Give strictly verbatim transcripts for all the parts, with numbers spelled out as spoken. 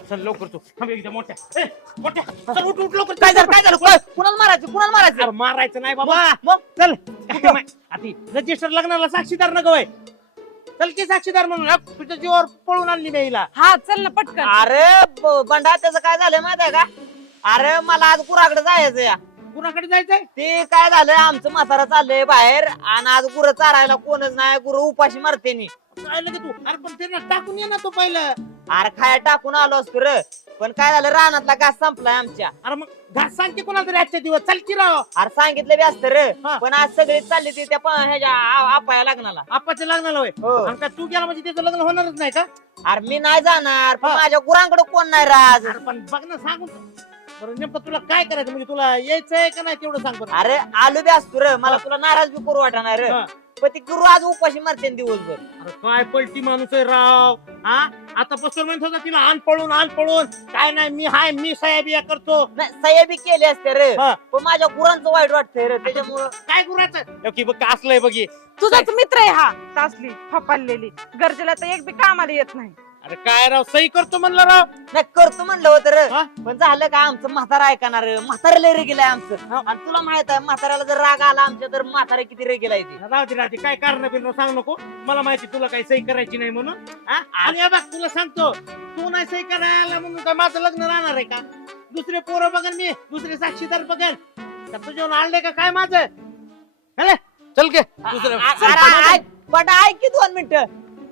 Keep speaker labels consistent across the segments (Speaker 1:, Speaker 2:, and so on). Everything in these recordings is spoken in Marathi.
Speaker 1: चल लवकर तू थांब एकदा मोठ्या ए, मोठ्या चल उठ उठ लवकर
Speaker 2: काय झालं काय झालं काय कुणाला मारायचं कुणाला मारायचं
Speaker 1: अरे मारायचं नाही बाबा
Speaker 2: मग
Speaker 1: चल आधी रजिस्टर लग्नाला साक्षीदार नको होय चल की साक्षीदार म्हणून अप, तुझ्या जीवावर पळून आणली नाही हिला
Speaker 3: हा चल ना पटकन.
Speaker 2: अरे ब- बंडा त्याचं काय झालं माहितीये का अरे मला आज गुराकडे जायचं या
Speaker 1: कुणाकडे जायचंय
Speaker 2: ते काय झालंय आमचं म्हातारा चाललंय बाहेर आणि आज गुरं चारायला कोणच नाही गुरं उपाशी मारते नी
Speaker 1: काय लगे तू अरे पण त्यांना टाकून ये ना तू पहिलं
Speaker 2: अरे खाया टाकून आलो असतो र पण काय झालं रानातला घास संपलाय आमच्या
Speaker 1: अरे मग घास सांग की कोणाला तरी आजच्या दिवस चल की राव
Speaker 2: अरे सांगितलं बी असतं र
Speaker 1: हा.
Speaker 2: पण आज सगळे चालले ते त्या प- ह्याच्या आ- आपाया लग्नाला
Speaker 1: आपाच्या लग्नाला होय
Speaker 2: हो.
Speaker 1: आणि का तू गेला म्हणजे त्याचं लग्न होणारच नाही का
Speaker 2: अरे मी नाही जाणार पण
Speaker 1: हा.
Speaker 2: माझ्या गुरांकडे कोण नाही राज
Speaker 1: अरे पण बघ ना सांगून बरं नेमकं तुला काय करायचं म्हणजे तुला यायचंय का नाही तेवढं सांग बरं
Speaker 2: अरे आलो बी असतो र मला तुला नाराज बी करू वाटणार र
Speaker 1: हा.
Speaker 2: पण ती गुरु आज उपाशी मारते न दिवसभर
Speaker 1: अरे काय पलटी माणूस आहे राव हा आता पसर म्हणत होता तिला आण पळून आण पळून काय नाही मी हाय मी सयाबिया करतो
Speaker 2: नाही सह्या बी केली असते रे
Speaker 1: हा.
Speaker 2: पण माझ्या गुरांचं वाईट वाटतंय रे त्याच्यामुळं
Speaker 1: काय गुराचं की बघ असलंय बघी
Speaker 3: तुझाच मित्र आहे हा तासली फपाललेली गरजेला तर एक बी कामाला येत नाही.
Speaker 1: अरे काय राव सही करतो म्हणलं राव
Speaker 2: नाही करतो म्हणलं होतं रे
Speaker 1: हा?
Speaker 2: पण झालं का आमचं म्हातारा ऐकणार म्हातारा लय रे गेलाय आमचं
Speaker 1: हा.
Speaker 2: आणि तुला माहित आहे म्हाताऱ्याला जर राग आला आमच्या तर म्हातारा किती रे गेलाय ते
Speaker 1: राहते राहते काय कारण बिरण सांग नको मला माहिती तुला काही सही करायची नाही म्हणून हा? आणि हे बघ तुला सांगतो तू नाही सही करायला म्हणून काय माझं लग्न राहणार आहे का दुसरे पोरं बघन मी दुसरे साक्षीदार बघन का तुझ्यावर आणले का काय माझं हले? चल गे दुसरं
Speaker 2: अ-
Speaker 1: चल,
Speaker 2: अरे
Speaker 1: चल.
Speaker 2: ऐक पण ऐक की दोन मिनिटं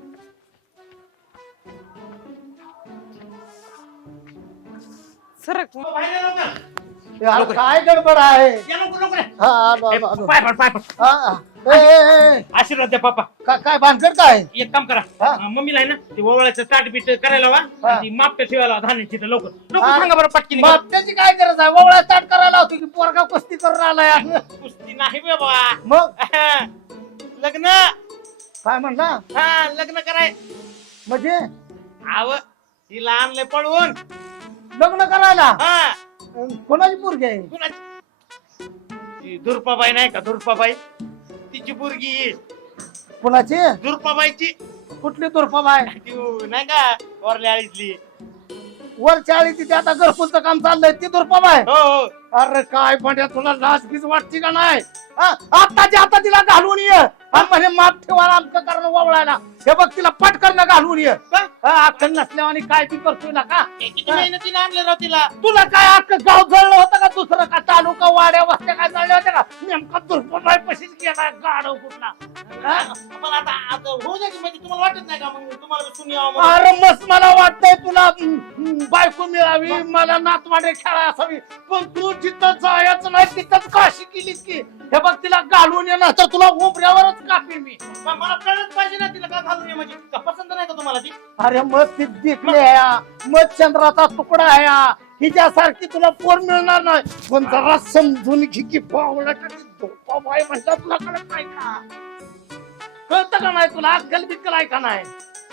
Speaker 3: सरक
Speaker 1: बाहेर ये लवकर.
Speaker 4: यार
Speaker 1: लवकर.
Speaker 4: काय गडबड आहे
Speaker 1: ये लवकर, लवकर ये.
Speaker 4: हा, आलो,
Speaker 1: ए,
Speaker 4: आलो, आलो.
Speaker 1: पाय पड, पाय पड.
Speaker 4: हा, हा. ए, ए, ए,
Speaker 1: आशीर्वाद द्या पापा
Speaker 4: का- काय भानगड काय
Speaker 1: एक काम करा
Speaker 4: हा?
Speaker 1: अं, मम्मीला आहे ना ते ओवळाचं ताट बीट करायला वा
Speaker 4: हा.
Speaker 1: आणि ती मापट्या ठेवायला धान्याची तर लवकर लवकर
Speaker 4: हा.
Speaker 1: सांगा बरं पटकी
Speaker 4: मग त्याची काय गरज आहे ववळा ताट करायला होतो की पोरगा कुस्ती करून आलाय
Speaker 1: कुस्ती नाही बे बाबा
Speaker 4: मग
Speaker 1: लग्न
Speaker 4: काय म्हणला
Speaker 1: हा लग्न कराय
Speaker 4: म्हणजे
Speaker 1: आव तिला आणलंय पळवून
Speaker 4: लग्न करायला
Speaker 1: हा
Speaker 4: अं, कोणाची पोरगी आहे
Speaker 1: कुणाची ती दुर्पाबाई नाही का दुर्पाबाई तिची पोरगी
Speaker 4: कुणाची
Speaker 1: दुर्पाबाईची
Speaker 4: कुठली तुरफाबाई
Speaker 1: ती नाही का वरल्या आळीतली
Speaker 4: वर चाळी तिथे आता घरकुलचं काम चाललंय ती तुरफाबाई
Speaker 1: हो हो
Speaker 4: अरे काय म्हणजे तुला लाच बीज वाटते का नाही आताच्या आता तिला घालून ये आणि म्हणे माप ठेवायला आमचं कारण ववळायला हे बघ तिला पटकन घालून ये
Speaker 1: का?
Speaker 4: हा, अक्कल नसल्या आणि काय ती करतोय ना का
Speaker 1: ए, किती मेहनतीने आणलं राव तिला
Speaker 4: तुला काय अख्खं गाव जळलं होतं का दुसरं का तालुका वाड्या वस्त्या काय जळल्या होत्या का नेमका दुर्पणाय पशीच गेला गाडव कुठला हा?
Speaker 1: पण आता आता होऊ द्या की म्हणजे तुम्हाला वाटत नाही का मग तुम्हाला सुनी यावं म्हणून?
Speaker 4: अरे मस्त मला वाटतंय तुला हम्म, हम्म, बायको मिळावी मला नातवाडे खेळा असावी पण तू जिथं जायचं नाही तिथंच काशी केलीस की हे बघ तिला घालून ये ना तर तुला उमऱ्यावरच कापीन मी
Speaker 1: पण मला कळलंच पाहिजे ना तिला का घालून ये म्हणजे का पसंत नाही का तुम्हाला ती
Speaker 4: अरे मग ती दिखले आहे मग चंद्राचा तुकडा आहे हिच्यासारखी तुला पोर मिळणार नाही पण जरा समजून घे की पावला बाई म्हणतात तुला कळत नाही का कळतं का नाही तुला अक्कल बिक्कल आहे का नाही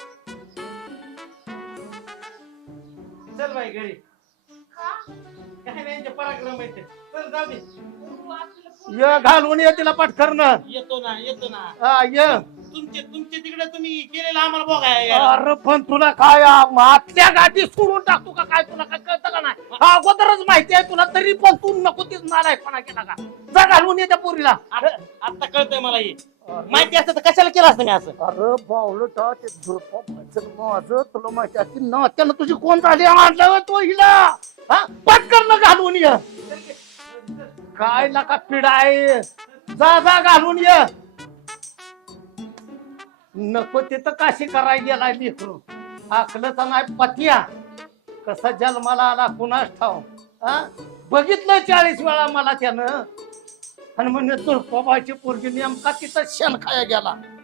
Speaker 1: चल बाई घरी काय नाही यांचे पराक्रम आहेत ते. चल जाऊ दे
Speaker 4: ये घालून ये तिला पटकरण
Speaker 1: येतो ना येतो ना
Speaker 4: हा ये
Speaker 1: तुमचे तुमचे तिकडे तुम्ही केलेलं आम्हाला बघाय
Speaker 4: अरे पण तुला काय आतल्या गाठी सोडून टाकतो का काय तुला काय कळतं का नाही अगोदरच माहिती आहे तुला तरी पण तू नको तीच नालायकपणा केला का जा घालून ये त्या पोरीला
Speaker 1: आता कळतंय मला हे माहिती असतं तर कशाला केलं असतं मी असं
Speaker 4: अरे बावलं ते दुर्पा माझं तुला माहिती आहे ना त्यानं तुझी कोण झाली आणलं तो हिला हा पटकन घालून ये काय नका पिढा आहे जा जा घालून ये नको तिथं काशी करायला गेलाय लेकरू आकलचा नाही पतिया कसा जन्माला आला कुणास ठाव हा बघितलं चाळीस वेळा मला त्यानं आणि म्हणजे तुरपाबाची पोरगी नेमका तिथं शेण खाया गेला